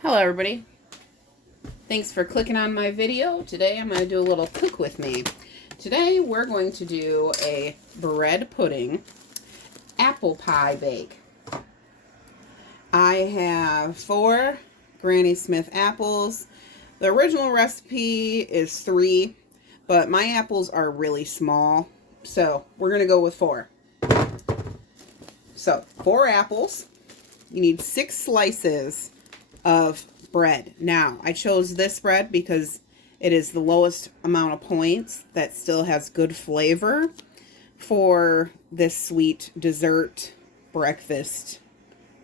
Hello everybody. Thanks for clicking on my video. Today I'm going to do a little cook with me. Today we're going to do a bread pudding apple pie bake. I have 4 Granny Smith apples. The original recipe is 3, but my apples are really small, so we're going to go with 4. So 4 apples. You need 6 slices of bread. Now, I chose this bread because it is the lowest amount of points that still has good flavor for this sweet dessert breakfast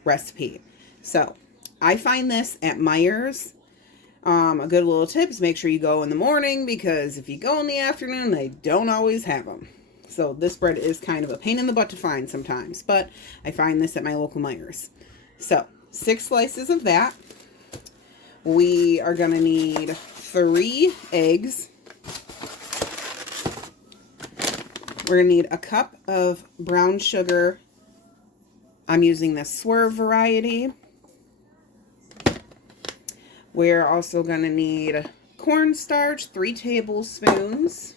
recipe. So, I find this at Meijer's. A good little tip is make sure you go in the morning, because if you go in the afternoon, they don't always have them. So this bread is kind of a pain in the butt to find sometimes, but I find this at my local Meijer's. So 6 slices of that. We are going to need 3 eggs. We're going to need a cup of brown sugar. I'm using the Swerve variety. We're also going to need cornstarch, 3 tablespoons.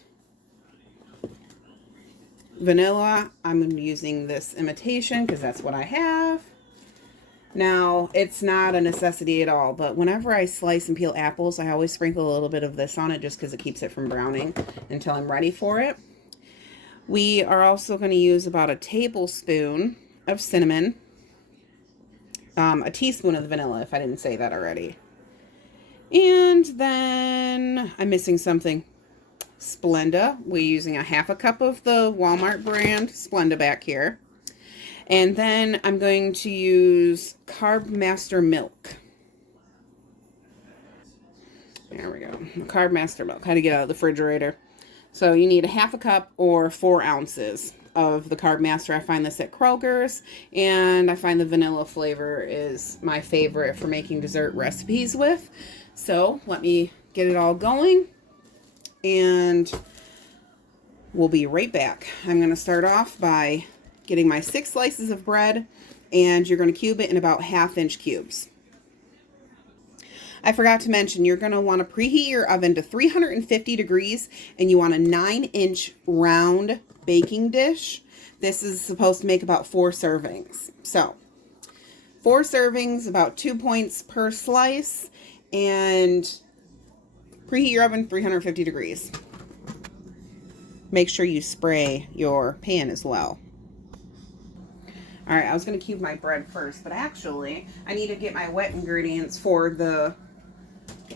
Vanilla, I'm using this imitation because that's what I have. Now, it's not a necessity at all, but whenever I slice and peel apples, I always sprinkle a little bit of this on it just because it keeps it from browning until I'm ready for it. We are also going to use about a tablespoon of cinnamon, a teaspoon of vanilla, if I didn't say that already. And then I'm missing something. Splenda. We're using a 1/2 cup of the Walmart brand Splenda back here. And then I'm going to use carbmaster milk. There we go. Carbmaster milk. Had to get out of the refrigerator. So you need a 1/2 cup or 4 ounces of the carbmaster. I find this at Kroger's, and I find the vanilla flavor is my favorite for making dessert recipes with. So let me get it all going, and we'll be right back. I'm going to start off by getting my 6 slices of bread, and you're going to cube it in about 1/2 inch cubes. I forgot to mention, you're going to want to preheat your oven to 350 degrees, and you want a 9-inch round baking dish. This is supposed to make about 4 servings. So 4 servings, about 2 points per slice, and preheat your oven 350 degrees. Make sure you spray your pan as well. Alright, I was going to cube my bread first, but actually I need to get my wet ingredients for the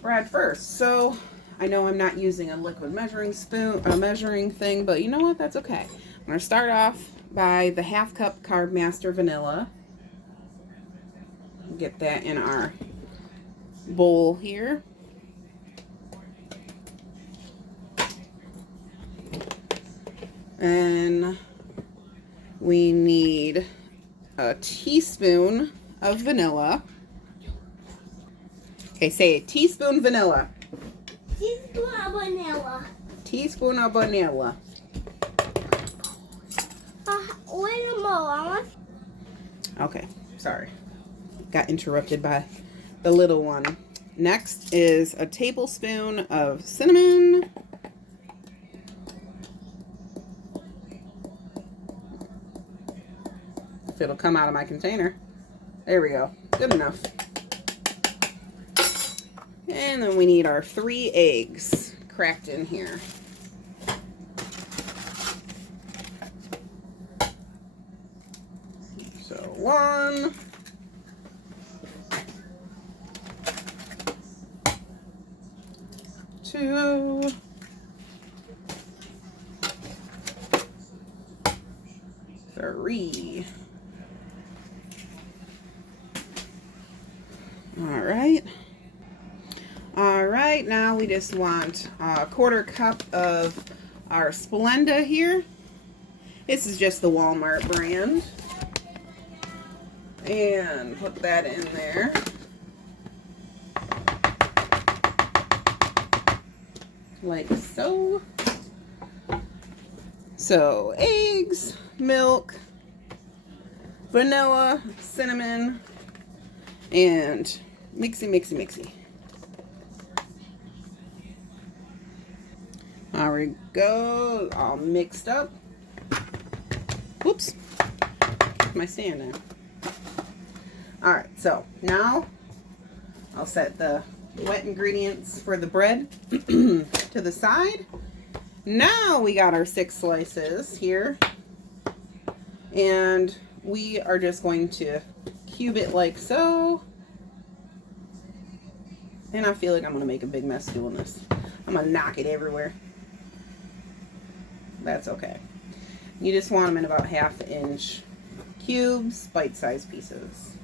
bread first. So I know I'm not using a liquid measuring spoon, a measuring thing, but you know what? That's okay. I'm going to start off by the 1/2 cup carbmaster vanilla. Get that in our bowl here. And we need a teaspoon of vanilla. Okay, say teaspoon vanilla. Teaspoon of vanilla. Teaspoon of vanilla. Wait a moment. Okay, sorry. Got interrupted by the little one. Next is a tablespoon of cinnamon. If it'll come out of my container. There we go. Good enough. And then we need our 3 eggs cracked in here. So 1. 2. 3. All right, now we just want a 1/4 cup of our Splenda here. This is just the Walmart brand. And put that in there. Like so. So eggs, milk, vanilla, cinnamon, and mixy. There we go, all mixed up. Whoops, my stand there. All right, so now I'll set the wet ingredients for the bread to the side. Now we got our 6 slices here, and we are just going to cube it like so. And I feel like I'm going to make a big mess doing this. I'm going to knock it everywhere. That's okay. You just want them in about 1/2 inch cubes, bite-sized pieces.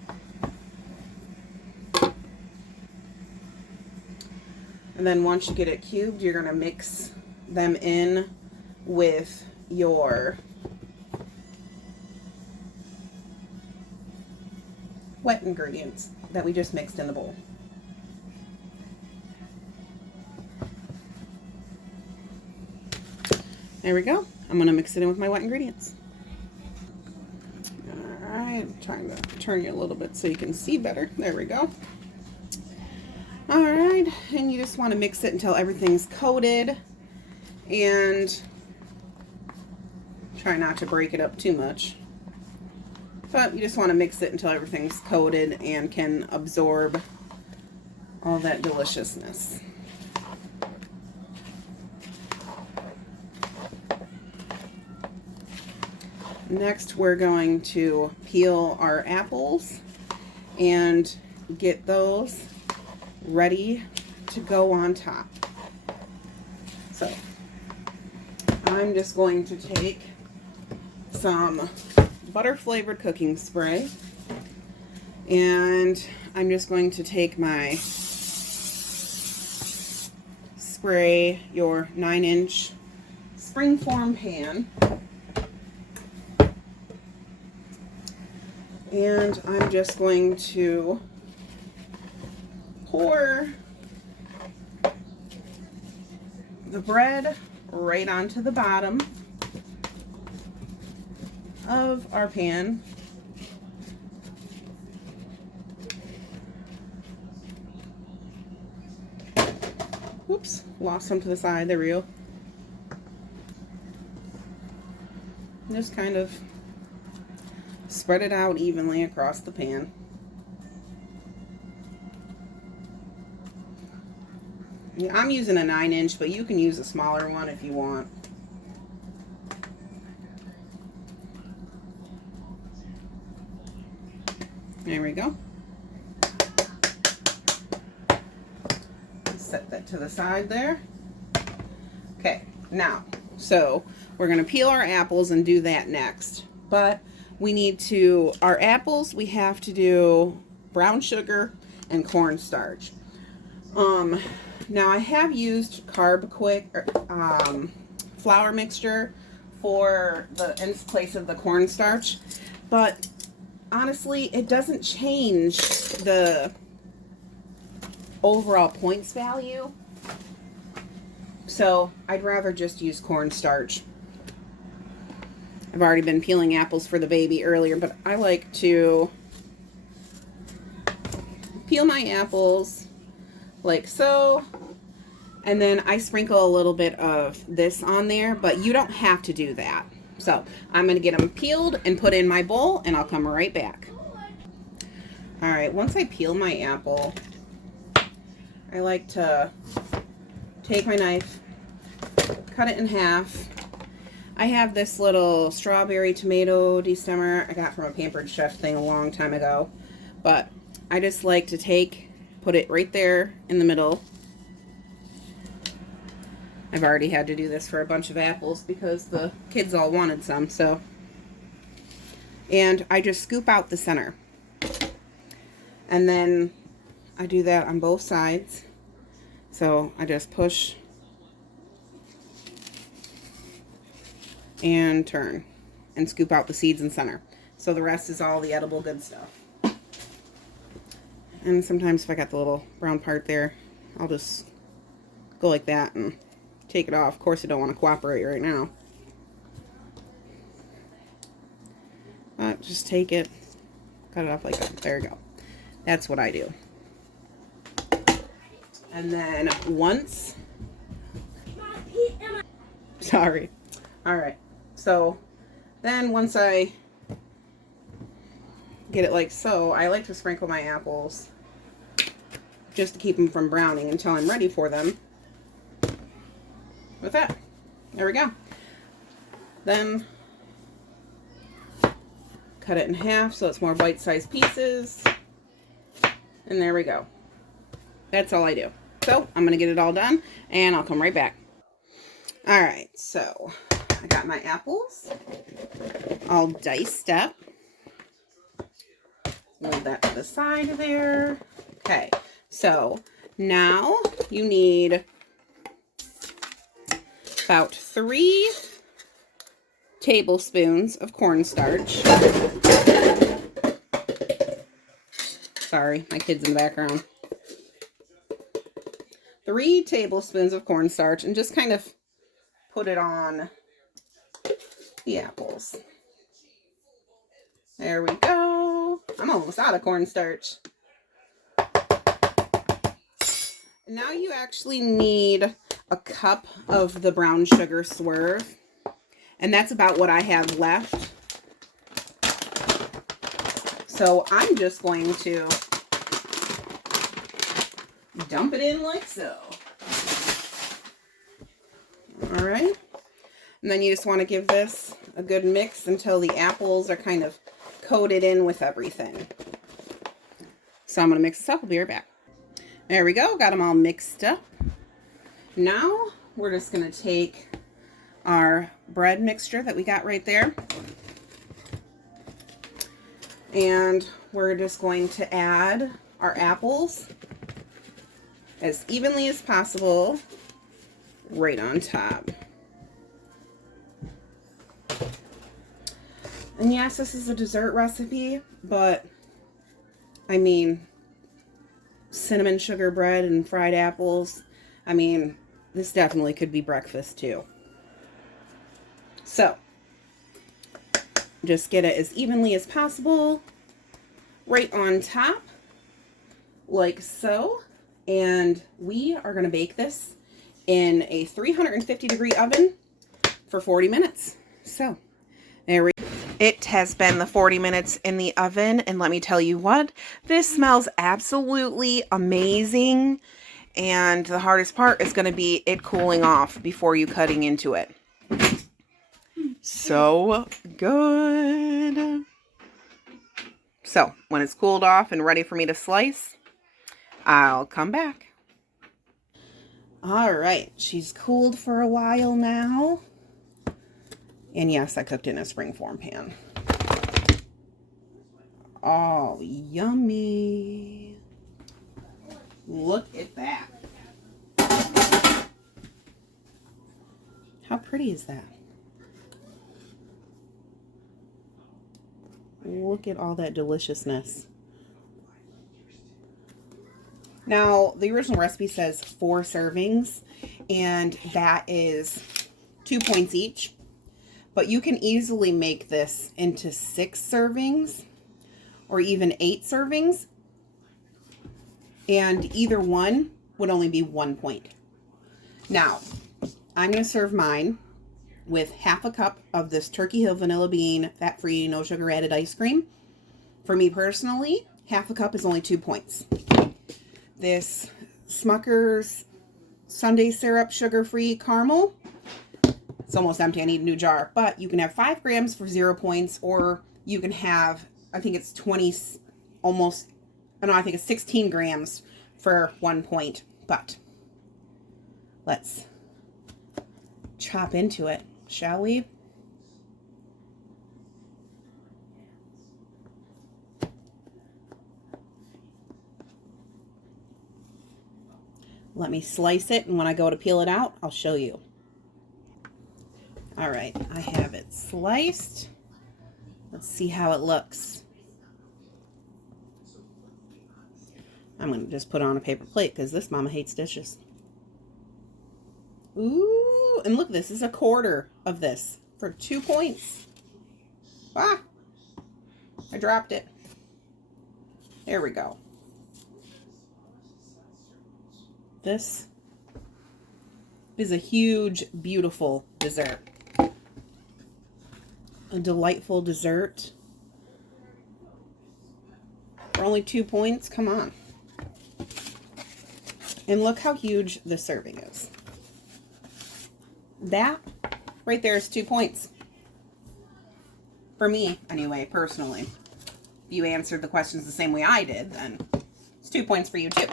And then once you get it cubed, you're going to mix them in with your wet ingredients that we just mixed in the bowl. There we go. I'm going to mix it in with my wet ingredients. Alright, I'm trying to turn you a little bit so you can see better. There we go. Alright, and you just want to mix it until everything's coated. And try not to break it up too much. But you just want to mix it until everything's coated and can absorb all that deliciousness. Next, we're going to peel our apples and get those ready to go on top. So, I'm just going to take some butter flavored cooking spray, and I'm just going to take my spray your 9-inch springform pan. And I'm just going to pour the bread right onto the bottom of our pan. Whoops, lost some to the side. There we go. Just kind of spread it out evenly across the pan. I'm using a 9-inch, but you can use a smaller one if you want. There we go. Set that to the side there. Okay, now, so we're going to peel our apples and do that next. But we need to, our apples, we have to do brown sugar and cornstarch. Now I have used flour mixture for in place of the cornstarch, but honestly, it doesn't change the overall points value. So I'd rather just use cornstarch. I've already been peeling apples for the baby earlier, but I like to peel my apples like so, and then I sprinkle a little bit of this on there, but you don't have to do that. So I'm going to get them peeled and put in my bowl, and I'll come right back. Alright, once I peel my apple, I like to take my knife, cut it in half. I have this little strawberry tomato destemmer I got from a Pampered Chef thing a long time ago. But I just like to put it right there in the middle. I've already had to do this for a bunch of apples because the kids all wanted some, so. And I just scoop out the center. And then I do that on both sides. So I just push and turn and scoop out the seeds and center. So the rest is all the edible good stuff. And sometimes if I got the little brown part there, I'll just go like that and take it off. Of course, I don't want to cooperate right now. Just take it, cut it off like that. There you go. That's what I do. And then once, sorry. All right. So then once I get it like so, I like to sprinkle my apples just to keep them from browning until I'm ready for them with that. There we go. Then cut it in half so it's more bite-sized pieces. And there we go. That's all I do. So I'm going to get it all done and I'll come right back. All right, so I got my apples all diced up. Move that to the side there. Okay, so now you need about 3 tablespoons of cornstarch. Sorry, my kid's in the background. 3 tablespoons of cornstarch, and just kind of put it on the apples. There we go. I'm almost out of cornstarch. Now you actually need a cup of the brown sugar Swerve, and that's about what I have left. So I'm just going to dump it in like so. All right. And then you just want to give this a good mix until the apples are kind of coated in with everything. So I'm going to mix this up. We'll be right back. There we go. Got them all mixed up. Now we're just going to take our bread mixture that we got right there. And we're just going to add our apples as evenly as possible right on top. And yes, this is a dessert recipe, but I mean, cinnamon sugar bread and fried apples, I mean, this definitely could be breakfast too. So just get it as evenly as possible right on top like so. And we are going to bake this in a 350-degree oven for 40 minutes. So there we go. It has been the 40 minutes in the oven, and let me tell you what, this smells absolutely amazing. And the hardest part is going to be it cooling off before you cutting into it. So good. So when it's cooled off and ready for me to slice, I'll come back. All right, she's cooled for a while now. And yes, I cooked it in a springform pan. Oh, yummy. Look at that. How pretty is that? Look at all that deliciousness. Now, the original recipe says 4 servings, and that is 2 points each. But you can easily make this into 6 servings or even 8 servings. And either one would only be 1 point. Now, I'm going to serve mine with half a cup of this Turkey Hill Vanilla Bean, fat-free, no sugar added ice cream. For me personally, half a cup is only 2 points. This Smuckers Sundae syrup, sugar-free caramel. It's almost empty. I need a new jar. But you can have 5 grams for 0 points, or you can have, I think it's 20, almost, no, I think it's 16 grams for 1 point. But let's chop into it, shall we? Let me slice it, and when I go to peel it out, I'll show you. All right, I have it sliced. Let's see how it looks. I'm going to just put it on a paper plate because this mama hates dishes. Ooh, and look, this is a quarter of this for 2 points. Ah, I dropped it. There we go. This is a huge, beautiful dessert. A delightful dessert. For only 2 points, come on. And look how huge the serving is. That right there is 2 points. For me, anyway, personally. If you answered the questions the same way I did, then it's 2 points for you too.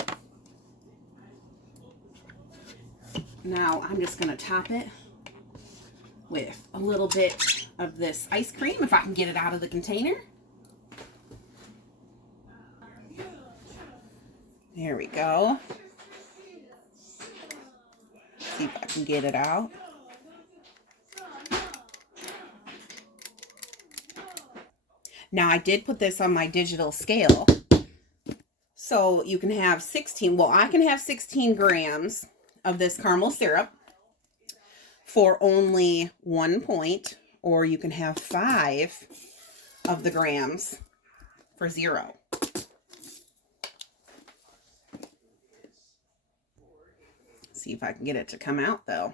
Now I'm just going to top it with a little bit of this ice cream, if I can get it out of the container. There we go. See if I can get it out. Now, I did put this on my digital scale, so you can have 16, well, I can have 16 grams of this caramel syrup for only 1 point, or you can have 5 of the grams for 0. See if I can get it to come out, though.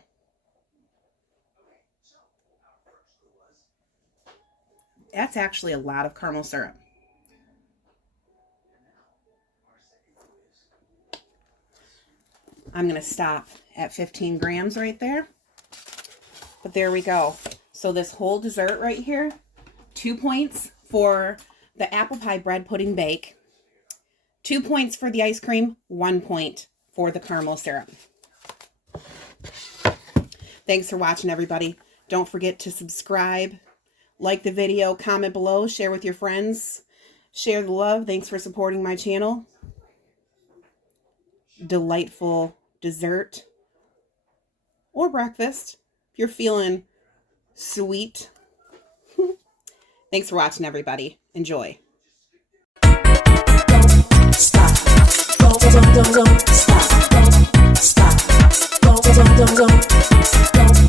That's actually a lot of caramel syrup. I'm going to stop at 15 grams right there. But there we go. So this whole dessert right here, 2 points for the apple pie bread pudding bake, 2 points for the ice cream, 1 point for the caramel syrup. Thanks for watching, everybody. Don't forget to subscribe. Like the video, comment below, share with your friends, share the love. Thanks for supporting my channel. Delightful dessert or breakfast if you're feeling sweet. Thanks for watching, everybody. Enjoy. Stop. Don't stop. Don't stop. Don't stop.